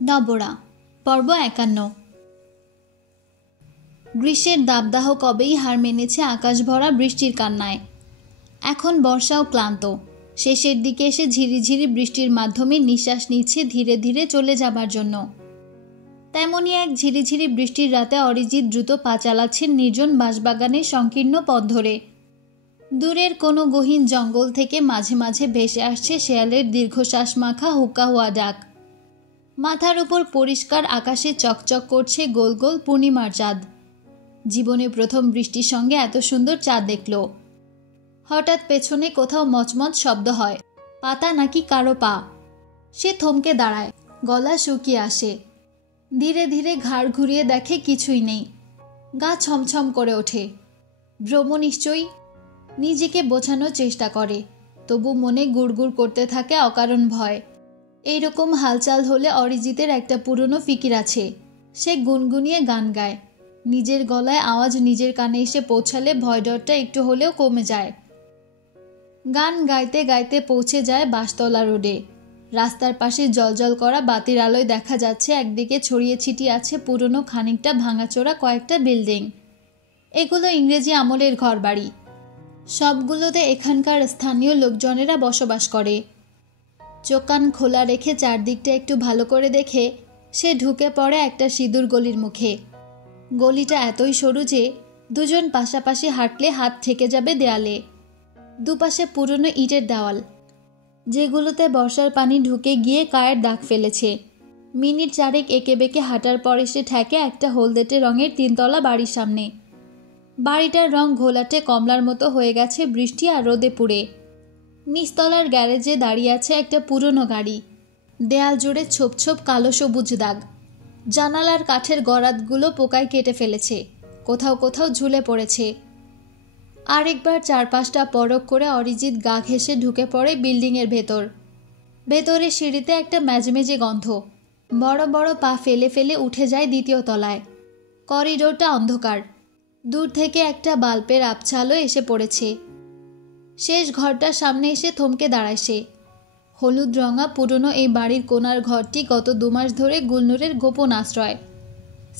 নবরা পর্ব 51। গ্রীষ্মের দাবদাহ কবেই হার মেনেছে আকাশ ভরা বৃষ্টির কান্নায়। এখন বর্ষাও ক্লান্ত, শেষের দিকে এসে ঝিরিঝিরি বৃষ্টির মাধ্যমে নিঃশ্বাস নিচ্ছে ধীরে ধীরে চলে যাবার জন্য। তেমনই এক ঝিরিঝিরি বৃষ্টির রাতে অরিজিৎ দ্রুত পা চালাচ্ছেন নির্জন বাঁশবাগানের সংকীর্ণ পথ ধরে। দূরের কোনো গহীন জঙ্গল থেকে মাঝে মাঝে ভেসে আসছে শেয়ালের দীর্ঘশ্বাস মাখা হুক্কা হওয়া ডাক। মাথার উপর পরিষ্কার আকাশে চকচক করছে গোল গোল পূর্ণিমার চাঁদ। জীবনে প্রথম বৃষ্টির সঙ্গে এত সুন্দর চাঁদ দেখল। হঠাৎ পেছনে কোথাও মচমচ শব্দ হয়, পাতা নাকি কারো পা। সে থমকে দাঁড়ায়, গলা শুকিয়ে আসে। ধীরে ধীরে ঘাড় ঘুরিয়ে দেখে কিছুই নেই। গা ছমছম করে ওঠে। ভ্রম নিশ্চয়ই। নিজেকে বোঝানোর চেষ্টা করে, তবু মনে গুড়গুড় করতে থাকে অকারণ ভয়। এইরকম হালচাল হলে অরিজিতের একটা পুরনো ফিকির আছে। সে গুনগুনিয়ে গান গায়। নিজের গলায় আওয়াজ নিজের কানে এসে পৌঁছালে ভয় ডরটা একটু হলেও কমে যায়। গান গাইতে গাইতে পৌঁছে যায় বাঁশতলা রোডে। রাস্তার পাশে জলজল করা বাতির আলোয় দেখা যাচ্ছে একদিকে ছড়িয়ে ছিটিয়ে আছে পুরনো খানিকটা ভাঙাচোরা কয়েকটা বিল্ডিং। এগুলো ইংরেজি আমলের ঘরবাড়ি। সবগুলোতে এখানকার স্থানীয় লোকজনেরা বসবাস করে। চোখ কান খোলা রেখে চারদিকটা একটু ভালো করে দেখে সে ঢুকে পড়ে একটা সিঁদুর গলির মুখে। গলিটা এতই সরু যে দুজন পাশাপাশি হাঁটলে হাত ঠেকে যাবে দেয়ালে। দুপাশে পুরনো ইটের দেওয়াল, যেগুলোতে বর্ষার পানি ঢুকে গিয়ে কায়ের দাগ ফেলেছে। মিনিট চারেক এঁকে বেঁকে হাঁটার পর এসে ঠেকে একটা হলদেটে রঙের 3তলা বাড়ির সামনে। বাড়িটার রং ঘোলাটে কমলার মতো হয়ে গেছে বৃষ্টি আর রোদে পুড়ে। নিচতলার গ্যারেজে দাঁড়িয়ে আছে একটা পুরনো গাড়ি। দেয়াল জুড়ে ছোপ ছোপ কালো সবুজ দাগ। জানালার কাঠের গরাদগুলো পোকায় কেটে ফেলেছে, কোথাও কোথাও ঝুলে পড়েছে। আরেকবার চারপাশটা পরখ করে অরিজিৎ গা ঘেঁষে ঢুকে পড়ে বিল্ডিংয়ের ভেতর। ভেতরে সিঁড়িতে একটা ম্যাজমেজে গন্ধ। বড় বড় পা ফেলে ফেলে উঠে যায় 2য় তলায়। করিডোরটা অন্ধকার। দূর থেকে একটা বাল্বের আবছা আলো এসে পড়েছে। শেষ ঘরটার সামনে এসে থমকে দাঁড়ায় সে। হলুদ রঙা পুরনো এই বাড়ির কোণার ঘরটি গত 2 মাস ধরে গুলনুরের গোপন আশ্রয়।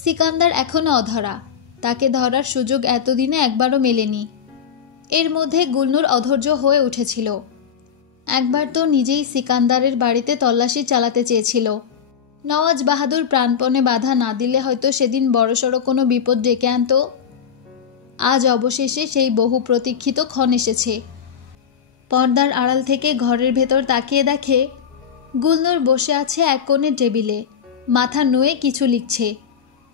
সিকান্দার এখনও অধরা। তাকে ধরার সুযোগ এতদিনে একবারও মেলেনি। এর মধ্যে গুলনুর অধৈর্য হয়ে উঠেছিল। একবার তো নিজেই সিকান্দারের বাড়িতে তল্লাশি চালাতে চেয়েছিল। নওয়াজ বাহাদুর প্রাণপণে বাধা না দিলে হয়তো সেদিন বড়সড় কোনো বিপদ ডেকে আনত। আজ অবশেষে সেই বহু প্রতীক্ষিত ক্ষণ এসেছে। পর্দার আড়াল থেকে ঘরের ভেতর তাকিয়ে দেখে গুলনুর বসে আছে এক কোণে টেবিলে, মাথা নুয়ে কিছু লিখছে।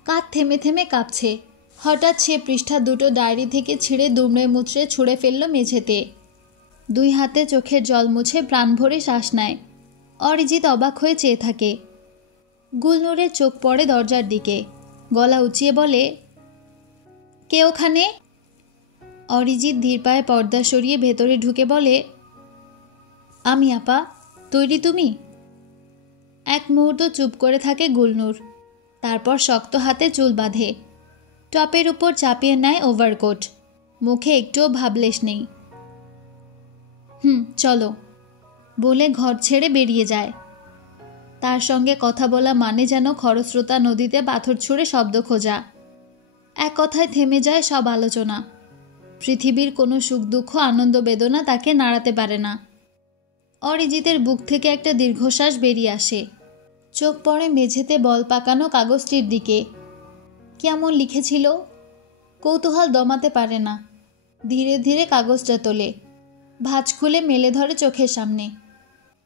কাঁধ থেমে থেমে কাঁপছে। হঠাৎ সে পৃষ্ঠা দুটো ডায়েরি থেকে ছিঁড়ে দুমড়ে মুচড়ে ছুঁড়ে ফেলল মেঝেতে। 2 হাতে চোখের জল মুছে প্রাণ ভরে শ্বাস নেয়। অরিজিৎ অবাক হয়ে চেয়ে থাকে। গুলনুরের চোখ পড়ে দরজার দিকে। গলা উঁচিয়ে বলে, কে ওখানে? অরিজিৎ ধীর পায়ে পর্দা সরিয়ে ভেতরে ঢুকে বলে, আমি আপা। তৈরি তুমি? এক মুহূর্ত চুপ করে থাকে গুলনুর। তারপর শক্ত হাতে চুল বাঁধে। টপের উপর চাপিয়ে নেয় ওভারকোট। মুখে একটুও ভাবলেশ নেই। চলো বলে ঘর ছেড়ে বেরিয়ে যায়। তার সঙ্গে কথা বলা মানে যেন খরস্রোতা নদীতে পাথর ছুঁড়ে শব্দ খোঁজা। এক কথায় থেমে যায় সব আলোচনা। পৃথিবীর কোনো সুখ দুঃখ আনন্দ বেদনা তাকে নাড়াতে পারে না। অরিজিতের বুক থেকে একটা দীর্ঘশ্বাস বেরিয়ে আসে। চোখ পড়ে মেঝেতে বল পাকানো কাগজটির দিকে। কেমন লিখেছিল? কৌতূহল দমাতে পারে না। ধীরে ধীরে কাগজটা তোলে। ভাঁজ খুলে মেলে ধরে চোখের সামনে।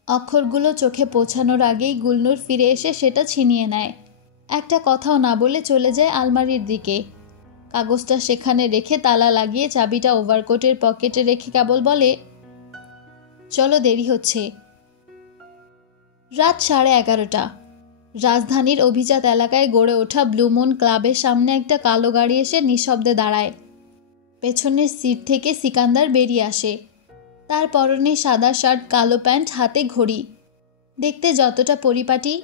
অক্ষরগুলো চোখে পৌঁছানোর আগেই গুলনুর ফিরে এসে সেটা ছিনিয়ে নেয়। একটা কথাও না বলে চলে যায় আলমারির দিকে। কাগজটা সেখানে রেখে তালা লাগিয়ে চাবিটা ওভারকোটের পকেটে রেখে কেবল বলে, চলো দেরি হচ্ছে। রাত 11:30। রাজধানীর অভিজাত এলাকায় গড়ে ওঠা ব্লুমুন ক্লাবের সামনে একটা কালো গাড়ি এসে নিঃশব্দে দাঁড়ায়। পেছনের সিট থেকে সিকান্দার বেরিয়ে আসে। তার পরনে সাদা শার্ট, কালো প্যান্ট, হাতে ঘড়ি। দেখতে যতটা পরিপাটি,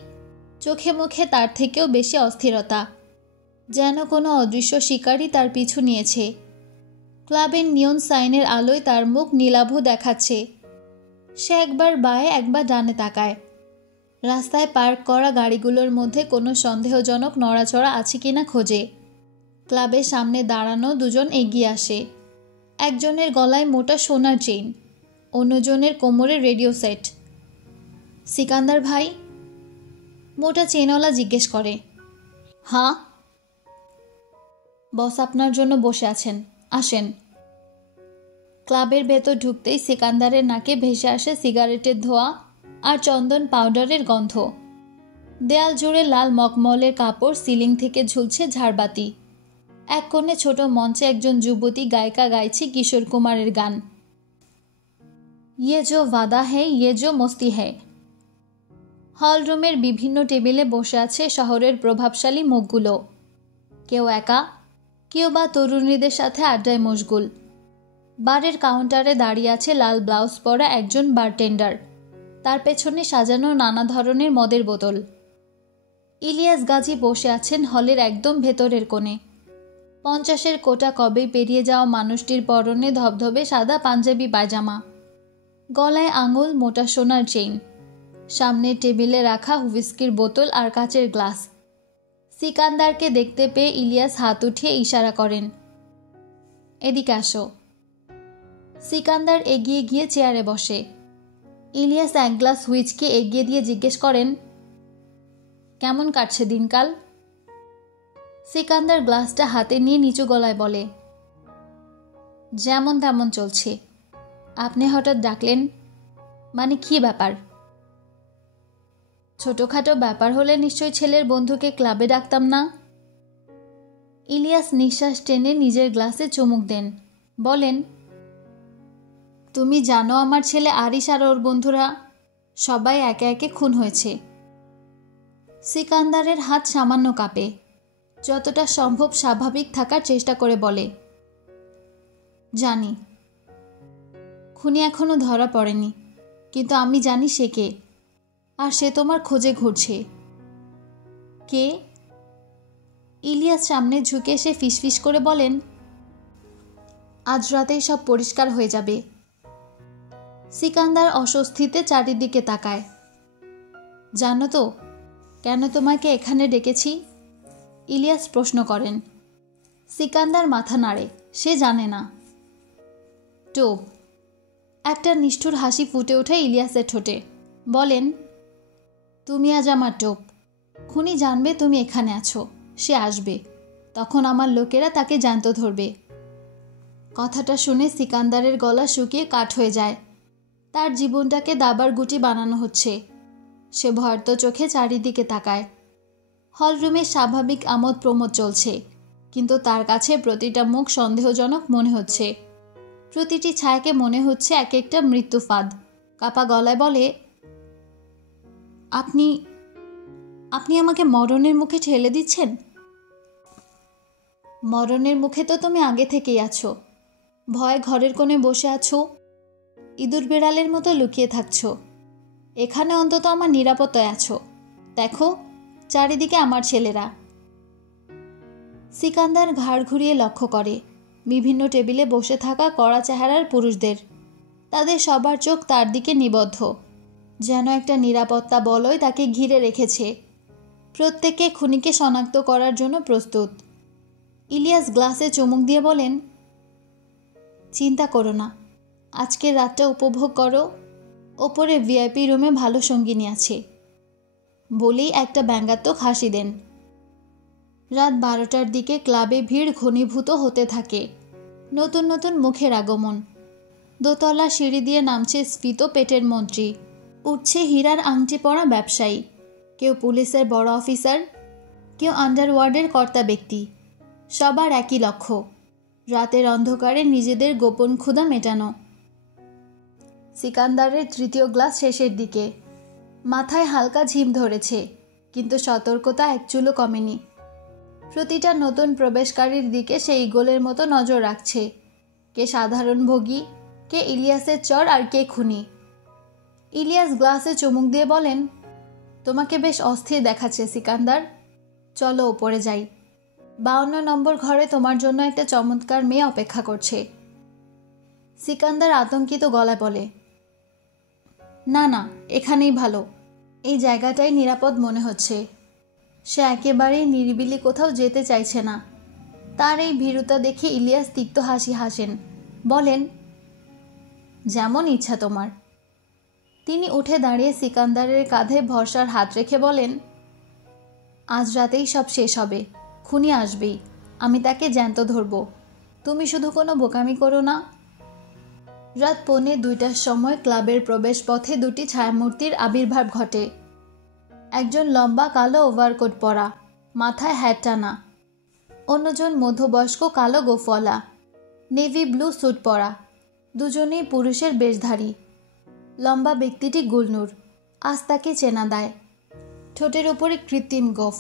চোখে মুখে তার থেকেও বেশি অস্থিরতা। যেন কোনো অদৃশ্য শিকারী তার পিছু নিয়েছে। ক্লাবের নিয়ন সাইনের আলোয় তার মুখ নীলাভ দেখাচ্ছে। সে একবার বাঁয়ে একবার ডানে তাকায়। রাস্তায় পার্ক করা গাড়িগুলোর মধ্যে কোনো সন্দেহজনক নড়াচড়া আছে কিনা খোঁজে। ক্লাবের সামনে দাঁড়ানো দুজন এগিয়ে আসে। একজনের গলায় মোটা সোনার চেইন, অন্যজনের কোমরে রেডিও সেট। সিকান্দার ভাই? মোটা চেনওয়ালা জিজ্ঞেস করে। হ্যাঁ। বস আপনার জন্য বসে আছেন, আসেন। ক্লাবের ভেতর ঢুকতেই সিকান্দারের নাকে ভেসে আসে সিগারেটের ধোঁয়া আর চন্দন পাউডারের গন্ধ। দেয়াল জুড়ে লাল মখমলের কাপড়, সিলিং থেকে ঝুলছে ঝাড়বাতি। এক কোণে ছোট মঞ্চে একজন যুবতী গায়িকা গাইছে কিশোর কুমারের গান, ইয়ে জো ওয়াদা হ্যায় ইয়ে জো মস্তি হ্যায়। হলরুমের বিভিন্ন টেবিলে বসে আছে শহরের প্রভাবশালী মুখগুলো। কেউ একা, কেউ বা তরুণীদের সাথে আড্ডায় মশগুল। বারের কাউন্টারে দাঁড়িয়ে আছে লাল ব্লাউজ পরা একজন বারটেন্ডার, তার পেছনে সাজানো নানা ধরনের মদের বোতল। ইলিয়াস গাজী বসে আছেন হলের একদম ভেতরের কোণে। 50-এর কোটা কবেই পেরিয়ে যাওয়া মানুষটির পরনে ধবধবে সাদা পাঞ্জাবি পায়জামা, গলায় আঙুল মোটা সোনার চেইন। সামনের টেবিলে রাখা হুইস্কির বোতল আর কাচের গ্লাস। সিকান্দারকে দেখতে পেয়ে ইলিয়াস হাত উঠিয়ে ইশারা করেন, এদিকে আসো। সিকান্দার এগিয়ে গিয়ে চেয়ারে বসে। ইলিয়াস এক গ্লাস হুইস্কি এগিয়ে দিয়ে জিজ্ঞেস করেন, কেমন কাটছে দিনকাল? সিকান্দার গ্লাসটা হাতে নিয়ে নিচু গলায় বলে, যেমন তেমন চলছে। আপনি হঠাৎ ডাকলেন, মানে কি ব্যাপার? ছোটখাটো ব্যাপার হলে নিশ্চয়ই ছেলের বন্ধুকে ক্লাবে ডাকতাম না। ইলিয়াস নিঃশ্বাস টেনে নিজের গ্লাসে চুমুক দেন, বলেন, তুমি জানো আমার ছেলে আরিশ আর ওর বন্ধুরা সবাই একে একে খুন হয়েছে। সিকান্দারের হাত সামান্য কাঁপে। যতটা সম্ভব স্বাভাবিক থাকার চেষ্টা করে বলে, জানি। খুনি এখনো ধরা পড়েনি, কিন্তু আমি জানি সে কে, আর সে তোমার খোঁজে ঘুরছে। কে? ইলিয়াস সামনে ঝুঁকে এসে ফিসফিস করে বলেন, আজ রাতেই সব পরিষ্কার হয়ে যাবে। সিকান্দার অস্বস্তিতে চারিদিকে তাকায়। জানো তো কেন তোমাকে এখানে ডেকেছি? ইলিয়াস প্রশ্ন করেন। সিকান্দার মাথা নাড়ে, সে জানে না। টোপ। একটা নিষ্ঠুর হাসি ফুটে ওঠে ইলিয়াসের ঠোঁটে। বলেন, তুমি আজ আমার টোপ। খুনি জানবে তুমি এখানে আছো, সে আসবে, তখন আমার লোকেরা তাকে জ্যান্ত ধরবে। কথাটা শুনে সিকান্দারের গলা শুকিয়ে কাঠ হয়ে যায়। তার জীবনটাকে দাবার গুটি বানানো হচ্ছে। সে ভয়ার্ত চোখে চারিদিকে তাকায়। হলরুমে স্বাভাবিক আমোদ প্রমোদ চলছে, কিন্তু তার কাছে প্রতিটা মুখ সন্দেহজনক মনে হচ্ছে। প্রতিটি ছায়াকে মনে হচ্ছে এক একটা মৃত্যু ফাঁদ। কাপা গলায় বলে, আপনি আপনি আমাকে মরণের মুখে ঠেলে দিচ্ছেন। মরণের মুখে তো তুমি আগে থেকেই আছো। ভয়ে ঘরের কোণে বসে আছো, ইঁদুর বেড়ালের মতো লুকিয়ে থাকছো। এখানে অন্তত আমার নিরাপত্তায় আছো। দেখো চারিদিকে আমার ছেলেরা। সিকান্দার ঘাড় ঘুরিয়ে লক্ষ্য করে বিভিন্ন টেবিলে বসে থাকা কড়া চেহারার পুরুষদের। তাদের সবার চোখ তার দিকে নিবদ্ধ, যেন একটা নিরাপত্তা বলয় তাকে ঘিরে রেখেছে। প্রত্যেকে খুনিকে শনাক্ত করার জন্য প্রস্তুত। ইলিয়াস গ্লাসে চুমুক দিয়ে বলেন, চিন্তা করো না, আজকের রাতটা উপভোগ করো। ওপরে ভিআইপি রুমে ভালো সঙ্গিনী আছে। বলেই একটা ব্যঙ্গাত্মক হাসি দেন। রাত 12টার দিকে ক্লাবে ভিড় ঘনীভূত হতে থাকে। নতুন নতুন মুখের আগমন। দোতলা সিঁড়ি দিয়ে নামছে স্ফীত পেটের মন্ত্রী, উঠছে হীরার আংটি পরা ব্যবসায়ী, কেউ পুলিশের বড় অফিসার, কেউ আন্ডারওয়ার্ল্ডের কর্তা ব্যক্তি। সবার একই লক্ষ্য, রাতের অন্ধকারে নিজেদের গোপন ক্ষুধা মেটানো। সিকান্দারের তৃতীয় গ্লাস শেষের দিকে। মাথায় হালকা ঝিম ধরেছে, কিন্তু সতর্কতা এক চুলও কমেনি। প্রতিটা নতুন প্রবেশকারীর দিকে সে ঈগলের মতো নজর রাখছে। কে সাধারণ ভোগী, কে ইলিয়াসের চর, আর কে খুনি। ইলিয়াস গ্লাসে চুমুক দিয়ে বলেন, তোমাকে বেশ অস্থির দেখাচ্ছে সিকান্দার। চলো ওপরে যাই। 52 নম্বর ঘরে তোমার জন্য একটা চমৎকার মেয়ে অপেক্ষা করছে। সিকান্দার আতঙ্কিত গলায় বলে, না না, এখানেই ভালো। এই জায়গাটাই নিরাপদ মনে হচ্ছে। সে একেবারেই নিরিবিলি কোথাও যেতে চাইছে না। তার এই ভীরুতা দেখে ইলিয়াস তিক্ত হাসি হাসেন, বলেন, যেমন ইচ্ছা তোমার। তিনি উঠে দাঁড়িয়ে সিকান্দারের কাঁধে ভরসার হাত রেখে বলেন, আজ রাতেই সব শেষ হবে। খুনি আসবেই, আমি তাকে জ্যান্ত ধরব। তুমি শুধু কোনো বোকামি করো না। রাত 1:45টার সময় ক্লাবের প্রবেশ পথে দুটি ছায়ামূর্তির আবির্ভাব ঘটে। একজন লম্বা কালো ওভারকোট পরা, মাথায় হ্যাট টানা। অন্যজন মধ্যবয়স্ক কালো গোফওয়ালা, নেভি ব্লু স্যুট পরা। দুজনেই পুরুষের বেশধারী। লম্বা ব্যক্তিটি গুলনুর, আজ তাকে চেনা দেয়। ঠোঁটের ওপরে কৃত্রিম গোঁফ,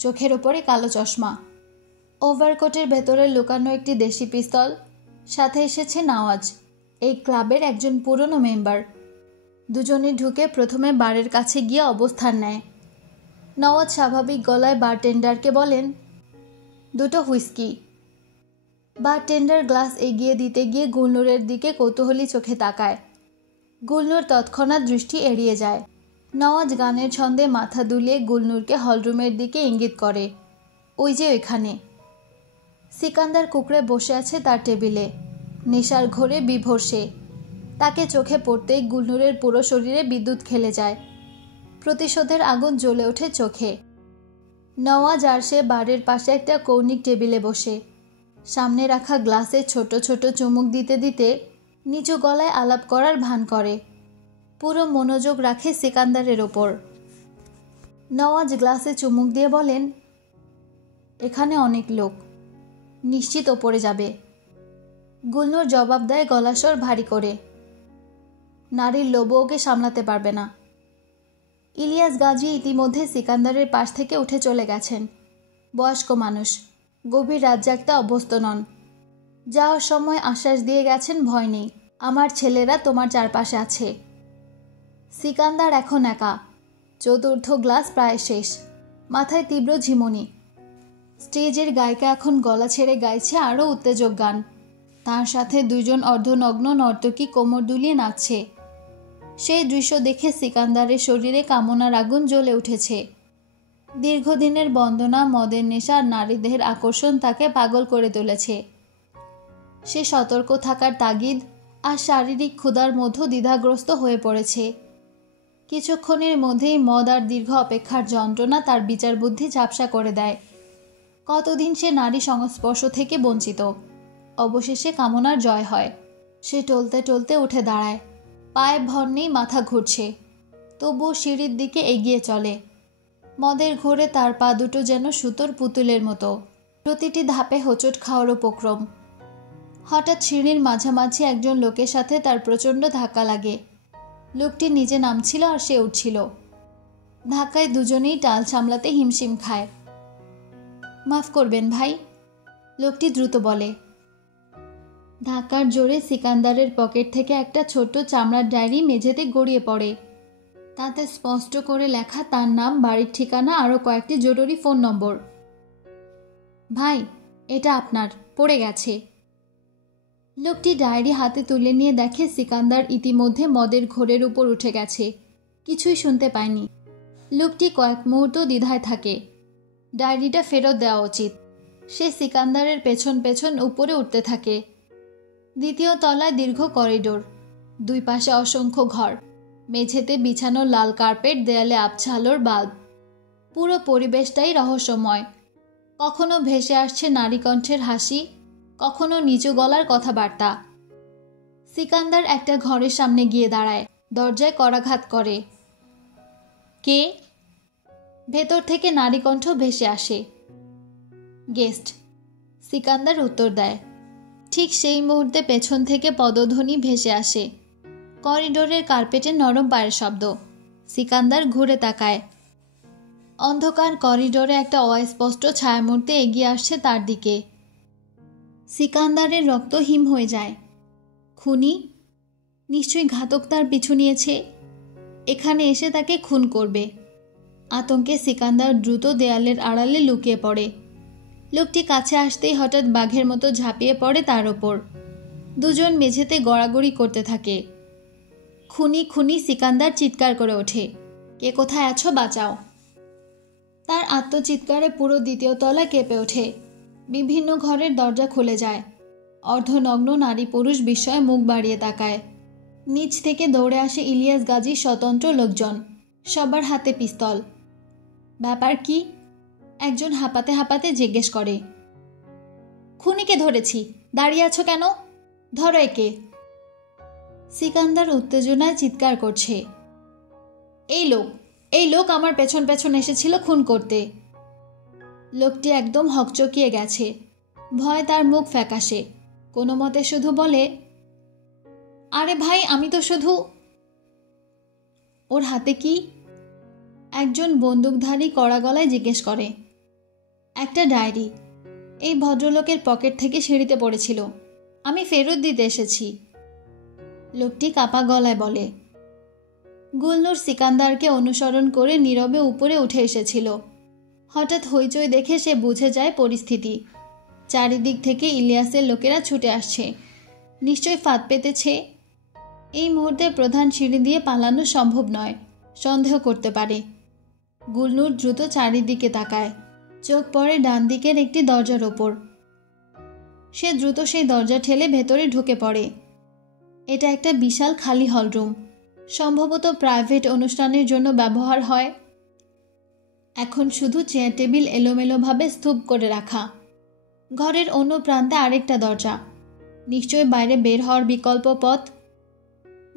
চোখের ওপরে কালো চশমা। ওভারকোটের ভেতরে লুকানো একটি দেশি পিস্তল। সাথে এসেছে নওয়াজ, এই ক্লাবের একজন পুরনো মেম্বার। দুজনে ঢুকে প্রথমে বারের কাছে গিয়ে অবস্থান নেয়। নওয়াজ স্বাভাবিক গলায় বারটেন্ডারকে বলেন, 2টো হুইস্কি। বারটেন্ডার গ্লাস এগিয়ে দিতে গিয়ে গুলনুরের দিকে কৌতূহলী চোখে তাকায়। গুলনুর তৎক্ষণাৎ দৃষ্টি এড়িয়ে যায়। নওয়াজ গানের ছন্দে মাথা দুলিয়ে গুলনুরকে হলরুমের দিকে ইঙ্গিত করে, ওই যে ওইখানে। সিকান্দার কুকড়ে বসে আছে তার টেবিলে, নেশার ঘোরে বিভোর সে। তাকে চোখে পড়তেই গুলনুরের পুরো শরীরে বিদ্যুৎ খেলে যায়। প্রতিশোধের আগুন জ্বলে ওঠে চোখে। নওয়াজ আর সে বারের পাশে একটা কৌণিক টেবিলে বসে, সামনে রাখা গ্লাসে ছোট ছোট চুমুক দিতে দিতে নিচু গলায় আলাপ করার ভান করে। পুরো মনোযোগ রাখে সিকান্দারের ওপর। নওয়াজ গ্লাসে চুমুক দিয়ে বলেন, এখানে অনেক লোক, নিশ্চিত ওপরে যাবে। গুলনুর জবাব দেয় গলাস্বর ভারী করে, নারীর লোভও ওকে সামলাতে পারবে না। ইলিয়াস গাজী ইতিমধ্যে সিকান্দারের পাশ থেকে উঠে চলে গেছেন। বয়স্ক মানুষ, গভীর রাত জাগতে অভ্যস্ত নন। যাওয়ার সময় আশ্বাস দিয়ে গেছেন, ভয় নেই, আমার ছেলেরা তোমার চারপাশে আছে। সিকান্দার এখন একা। চতুর্থ গ্লাস প্রায় শেষ, মাথায় তীব্র ঝিমুনি। স্টেজের গায়িকা এখন গলা ছেড়ে গাইছে আরও উত্তেজক গান। তার সাথে 2জন অর্ধনগ্ন নর্তকী কোমর দুলিয়ে নাচছে। সেই দৃশ্য দেখে সিকান্দারের শরীরে কামনার আগুন জ্বলে উঠেছে। দীর্ঘদিনের বন্দনা, মদের নেশা আর নারীদের আকর্ষণ তাকে পাগল করে তুলেছে। সে সতর্ক থাকার তাগিদ আর শারীরিক ক্ষুধার মধ্যে দ্বিধাগ্রস্ত হয়ে পড়েছে। কিছুক্ষণের মধ্যেই মদ আর দীর্ঘ অপেক্ষার যন্ত্রণা তার বিচার বুদ্ধি ঝাপসা করে দেয়। কতদিন সে নারী সংস্পর্শ থেকে বঞ্চিত। অবশেষে কামনার জয় হয়। সে টলতে টলতে উঠে দাঁড়ায়। পায়ে ভর নেই, মাথা ঘুরছে, তবুও সিঁড়ির দিকে এগিয়ে চলে। মদের ঘোরে তার পা দুটো যেন সুতোর পুতুলের মতো, প্রতিটি ধাপে হোঁচট খাওয়ার উপক্রম। হঠাৎ সিঁড়ির মাঝামাঝি একজন লোকের সাথে তার প্রচণ্ড ধাক্কা লাগে। লোকটি নিচে নামছিল আর সে উঠছিল। ধাক্কায় দুজনেই টাল সামলাতে হিমশিম খায়। মাফ করবেন ভাই, লোকটি দ্রুত বলে। ধাক্কার জোরে সিকান্দারের পকেট থেকে একটা ছোট্ট চামড়ার ডায়েরি মেঝেতে গড়িয়ে পড়ে। তাতে স্পষ্ট করে লেখা তার নাম, বাড়ির ঠিকানা, আরও কয়েকটি জরুরি ফোন নম্বর। ভাই, এটা আপনার, পড়ে গেছে। লোকটি ডায়েরি হাতে তুলে নিয়ে দেখে সিকান্দার ইতিমধ্যে মদের ঘোরের উপর উঠে গেছে। কিছুই শুনতে পায়নি। লোকটি কয়েক মুহূর্ত দ্বিধায় থাকে। ডায়েরিটা ফেরত দেওয়া উচিত। সে সিকান্দারের পেছন পেছন উপরে উঠতে থাকে। দ্বিতীয় তলায় দীর্ঘ করিডোর, দুই পাশে অসংখ্য ঘর, মেঝেতে বিছানো লাল কার্পেট, দেয়ালে আবছা আলোর বাল্ব। পুরো পরিবেশটাই রহস্যময়। কখনো ভেসে আসছে নারী কণ্ঠের হাসি, কখনো নিচু গলার কথাবার্তা। সিকান্দার একটা ঘরের সামনে গিয়ে দাঁড়ায়, দরজায় করাঘাত করে। কে? ভেতর থেকে নারী কণ্ঠ ভেসে আসে। গেস্ট, সিকান্দার উত্তর দেয়। ঠিক সেই মুহূর্তে পেছন থেকে পদধ্বনি ভেসে আসে। করিডোরের কার্পেটে নরম পায়ের শব্দ। সিকান্দার ঘুরে তাকায়। অন্ধকার করিডোরে একটা অস্পষ্ট ছায়ামূর্তি এগিয়ে আসছে তার দিকে। সিকান্দারের রক্ত হিম হয়ে যায়। খুনি? নিশ্চয়ই ঘাতক তার পিছু নিয়েছে। এখানে এসে তাকে খুন করবে। আতঙ্কে সিকান্দার দ্রুত দেয়ালের আড়ালে লুকিয়ে পড়ে। লোকটি কাছে আসতেই হঠাৎ বাঘের মতো ঝাঁপিয়ে পড়ে তার ওপর। দুজন মেঝেতে গড়াগড়ি করতে থাকে। খুনি খুনি, সিকান্দার চিৎকার করে ওঠে। কে কোথায় আছো, বাঁচাও। তার আত্মচিৎকারে পুরো দ্বিতীয় তলা কেঁপে ওঠে। বিভিন্ন ঘরের দরজা খুলে যায়। অর্ধনগ্ন নারী পুরুষ বিস্ময়ে মুখ বাড়িয়ে তাকায়। নিচ থেকে দৌড়ে আসে ইলিয়াস গাজীর স্বতন্ত্র লোকজন। সবার হাতে পিস্তল। ব্যাপার কি? একজন হাঁপাতে হাঁপাতে জিজ্ঞেস করে। খুনিকে ধরেছি, দাঁড়িয়ে আছো কেন? ধরো একে। সিকান্দার উত্তেজনায় চিৎকার করছে। এই লোক আমার পেছন পেছন এসেছিল খুন করতে। লোকটি একদম হকচকিয়ে গেছে। ভয় তার মুখ ফ্যাকাশে। কোনো মতে শুধু বলে, আরে ভাই, আমি তো শুধু। ওর হাতে কি? একজন বন্দুকধারী কড়া গলায় জিজ্ঞেস করে। একটা ডায়েরি। এই ভদ্রলোকের পকেট থেকে সিঁড়িতে পড়েছিল, আমি ফেরত দিতে এসেছি। লোকটি কাপা গলায় বলে। গুলনুর সিকান্দারকে অনুসরণ করে নীরবে উপরে উঠে এসেছিল। হঠাৎ হইচই দেখে সে বুঝে যায় পরিস্থিতি। চারিদিক থেকে ইলিয়াসের লোকেরা ছুটে আসছে। নিশ্চয় ফাঁদ পেতেছে। এই মুহূর্তে প্রধান সিঁড়ি দিয়ে পালানো সম্ভব নয়, সন্দেহ করতে পারে। গুলনুর দ্রুত চারিদিকে তাকায়। চোখ পড়ে ডান দিকের একটি দরজার ওপর। সে দ্রুত সেই দরজা ঠেলে ভেতরে ঢুকে পড়ে। এটা একটা বিশাল খালি হলরুম, সম্ভবত প্রাইভেট অনুষ্ঠানের জন্য ব্যবহার হয়। এখন শুধু চেয়ার টেবিল এলোমেলোভাবে স্তূপ করে রাখা। ঘরের অন্য প্রান্তে আরেকটা দরজা, নিশ্চয় বাইরে বের হওয়ার বিকল্প পথ।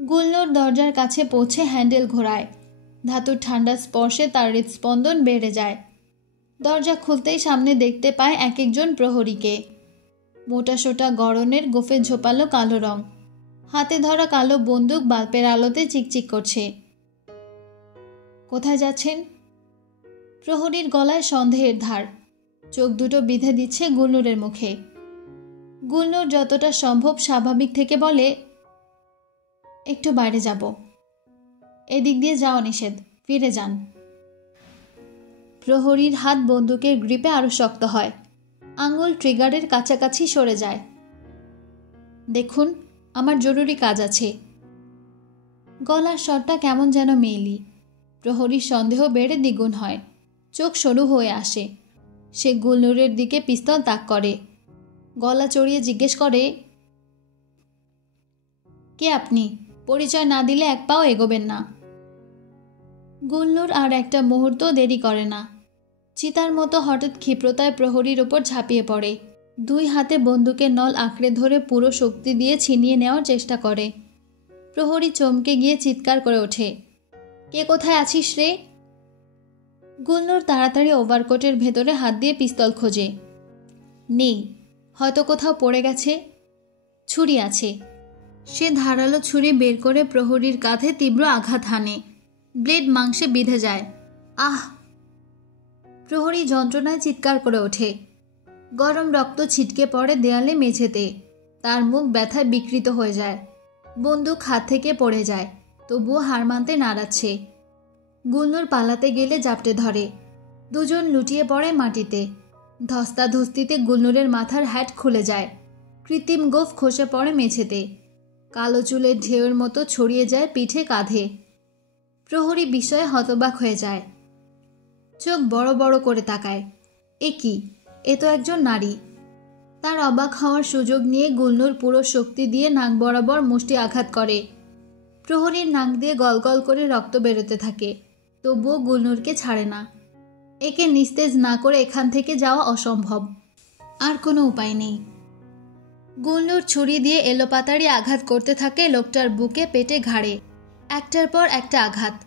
গুলনুর দরজার কাছে পৌঁছে হ্যান্ডেল ঘোরায়। ধাতুর ঠান্ডা স্পর্শে তার হৃদস্পন্দন বেড়ে যায়। দরজা খুলতেই সামনে দেখতে পায় এক একজন প্রহরীকে। মোটাসোটা গড়নের, গোফে ঝোপালো কালো রং। হাতে ধরা কালো বন্দুক বাল্বের আলোতে চিকচিক করছে। কোথায় যাচ্ছেন? প্রহরীর গলায় সন্দেহের ধার। চোখ দুটো বিঁধে দিচ্ছে গুলনুরের মুখে। গুলনুর যতটা সম্ভব স্বাভাবিক থেকে বলে, একটু বাইরে যাব। এদিক দিয়ে যাওয়া নিষেধ, ফিরে যান। প্রহরীর হাত বন্দুকের গ্রিপে আরো শক্ত হয়। আঙুল ট্রিগারের কাছাকাছি সরে যায়। দেখুন, আমার জরুরি কাজ আছে। গলার স্বরটা কেমন যেন মেইলি। প্রহরীর সন্দেহ বেড়ে দ্বিগুণ হয়। চোখ সরু হয়ে আসে। সে গুলনুরের দিকে পিস্তল তাক করে। গলা চড়িয়ে জিজ্ঞেস করে, কে আপনি? পরিচয় না দিলে এক পাও এগোবেন না। গুলনুর আর একটা মুহূর্ত দেরি করে না। চিতার মতো হঠাৎ ক্ষিপ্রতায় প্রহরীর ওপর ঝাঁপিয়ে পড়ে। দুই হাতে বন্দুকের নল আঁকড়ে ধরে পুরো শক্তি দিয়ে ছিনিয়ে নেওয়ার চেষ্টা করে। প্রহরী চমকে গিয়ে চিৎকার করে ওঠে, কে কোথায় আছিস রে? গুলনুর তাড়াতাড়ি ওভারকোটের ভেতরে হাত দিয়ে পিস্তল খোঁজে। নেই, হয়তো কোথাও পড়ে গেছে। ছুরি আছে। সে ধারালো ছুরি বের করে প্রহরীর কাঁধে তীব্র আঘাত হানে। ব্লেড মাংসে বিঁধে যায়। আহ! প্রহরী যন্ত্রণায় চিৎকার করে ওঠে। গরম রক্ত ছিটকে পড়ে দেয়ালে মেঝেতে। তার মুখ ব্যথায় বিকৃত হয়ে যায়। বন্দুক হাত থেকে পড়ে যায়, তবুও হার মানতে নাড়াচ্ছে। গুলনুর পালাতে গেলে জাপটে ধরে। দুজন লুটিয়ে পড়ে মাটিতে। ধস্তাধস্তিতে গুলনুরের মাথার হ্যাট খুলে যায়। কৃত্রিম গোঁফ খসে পড়ে মেঝেতে। কালো চুলের ঢেউয়ের মতো ছড়িয়ে যায় পিঠে, কাঁধে। প্রহরী বিস্ময়ে হতবাক হয়ে যায়। চোখ বড় বড় করে তাকায়। এ কি? এ তো একজন নারী। তার অবাক হওয়ার সুযোগ নিয়ে গুলনুর পুরো শক্তি দিয়ে নাক বরাবর মুষ্টি আঘাত করে। প্রহরীর নাক দিয়ে গলগল করে রক্ত বেরোতে থাকে, তবুও গুলনুরকে ছাড়ে না। একে নিস্তেজ না করে এখান থেকে যাওয়া অসম্ভব। আর কোনো উপায় নেই। গুলনুর ছুরি দিয়ে এলোপাতাড়ি আঘাত করতে থাকে লোকটার বুকে, পেটে, ঘাড়ে। একটার পর একটা আঘাত।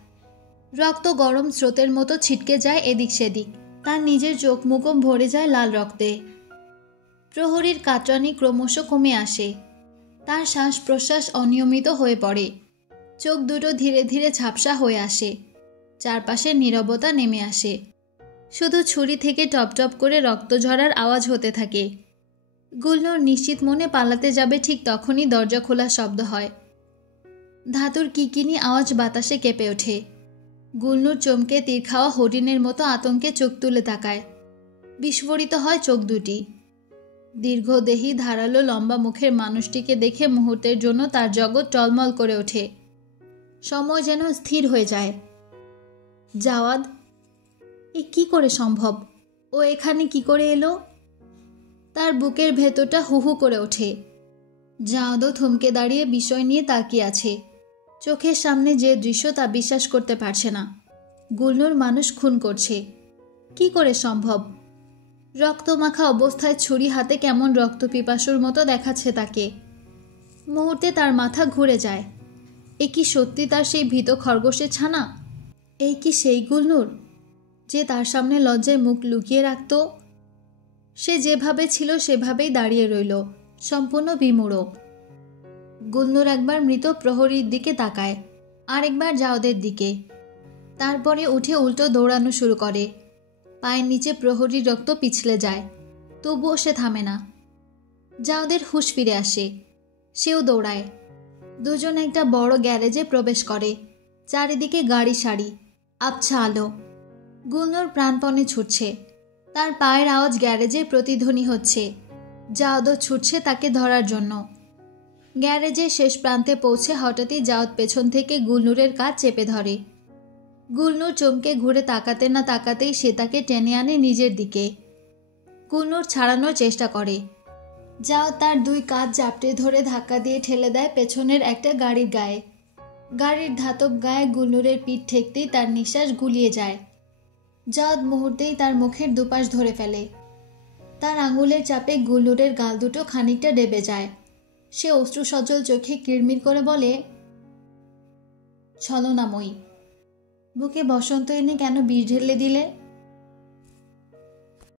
রক্ত গরম স্রোতের মতো ছিটকে যায় এদিক সেদিক। তার নিজের চোখ মুখও ভরে যায় লাল রক্তে। প্রহরীর কাতরানি ক্রমশ কমে আসে। তার শ্বাস প্রশ্বাস অনিয়মিত হয়ে পড়ে। চোখ দুটো ধীরে ধীরে ঝাপসা হয়ে আসে। চারপাশে নীরবতা নেমে আসে। শুধু ছুরি থেকে টপ টপ করে রক্ত ঝরার আওয়াজ হতে থাকে। গুলনুর নিশ্চিত মনে পালাতে যাবে, ঠিক তখনই দরজা খোলার শব্দ হয়। ধাতুর কিকিনি আওয়াজ বাতাসে কেঁপে ওঠে। গুলনুর চমকে তীর খাওয়া হরিণের মতো আতঙ্কে চোখ তুলে তাকায়। বিস্ফোরিত হয় চোখ দুটি। দীর্ঘদেহী ধারালো লম্বা মুখের মানুষটিকে দেখে মুহূর্তের জন্য তার জগৎ টলমল করে ওঠে। সময় যেন স্থির হয়ে যায়। জাওয়াদ, এ কি করে সম্ভব? ও এখানে কি করে এলো? তার বুকের ভেতরটা হু হু করে ওঠে। জাওয়াদও থমকে দাঁড়িয়ে বিষয় নিয়ে তাকিয়ে আছে। চোখের সামনে যে দৃশ্য তা বিশ্বাস করতে পারছে না। গুলনুর মানুষ খুন করছে, কি করে সম্ভব? রক্তমাখা অবস্থায় ছুরি হাতে কেমন রক্তপিপাসুর মতো দেখাচ্ছে তাকে। মুহূর্তে তার মাথা ঘুরে যায়। এ কি সত্যি তার সেই ভীত খরগোশের ছানা? এই কি সেই গুলনুর যে তার সামনে লজ্জায় মুখ লুকিয়ে রাখত? সে যেভাবে ছিল সেভাবেই দাঁড়িয়ে রইল, সম্পূর্ণ বিমূঢ়। গুলনুর একবার মৃত প্রহরীর দিকে তাকায়, আরেকবার জাওদের দিকে। তারপরে উঠে উল্টো দৌড়ানো শুরু করে। পায়ের নিচে প্রহরীর রক্ত পিছলে যায়, তবুও সে থামে না। জাওদের হুঁশ ফিরে আসে, সেও দৌড়ায়। দুজন একটা বড় গ্যারেজে প্রবেশ করে। চারিদিকে গাড়ি সারি, আবছা আলো। গুলনুর প্রাণপণে ছুটছে, তার পায়ের আওয়াজ গ্যারেজে প্রতিধ্বনি হচ্ছে। জাওদও ছুটছে তাকে ধরার জন্য। গ্যারেজের শেষ প্রান্তে পৌঁছে হঠাৎই জাওদ পেছন থেকে গুলনুরের কাঁধ চেপে ধরে। গুলনুর চমকে ঘুরে তাকাতে না তাকাতেই সে তাকে টেনে আনে নিজের দিকে। গুলনুর ছাড়ানোর চেষ্টা করে। জাওদ তার দুই কাঁধ জাপটে ধরে ধাক্কা দিয়ে ঠেলে দেয় পেছনের একটা গাড়ির গায়ে। গাড়ির ধাতব গায়ে গুলনুরের পিঠ ঠেকতেই তার নিঃশ্বাস গুলিয়ে যায়। জাওদ মুহূর্তেই তার মুখের দুপাশ ধরে ফেলে। তার আঙুলের চাপে গুলনুরের গাল দুটো খানিকটা ডেবে যায়। সে অশ্রুসজ্জল চোখে কিরমির করে বলে, ছলনাময়ী, বুকে বসন্ত এনে কেন বিষ ঢেলে দিলে?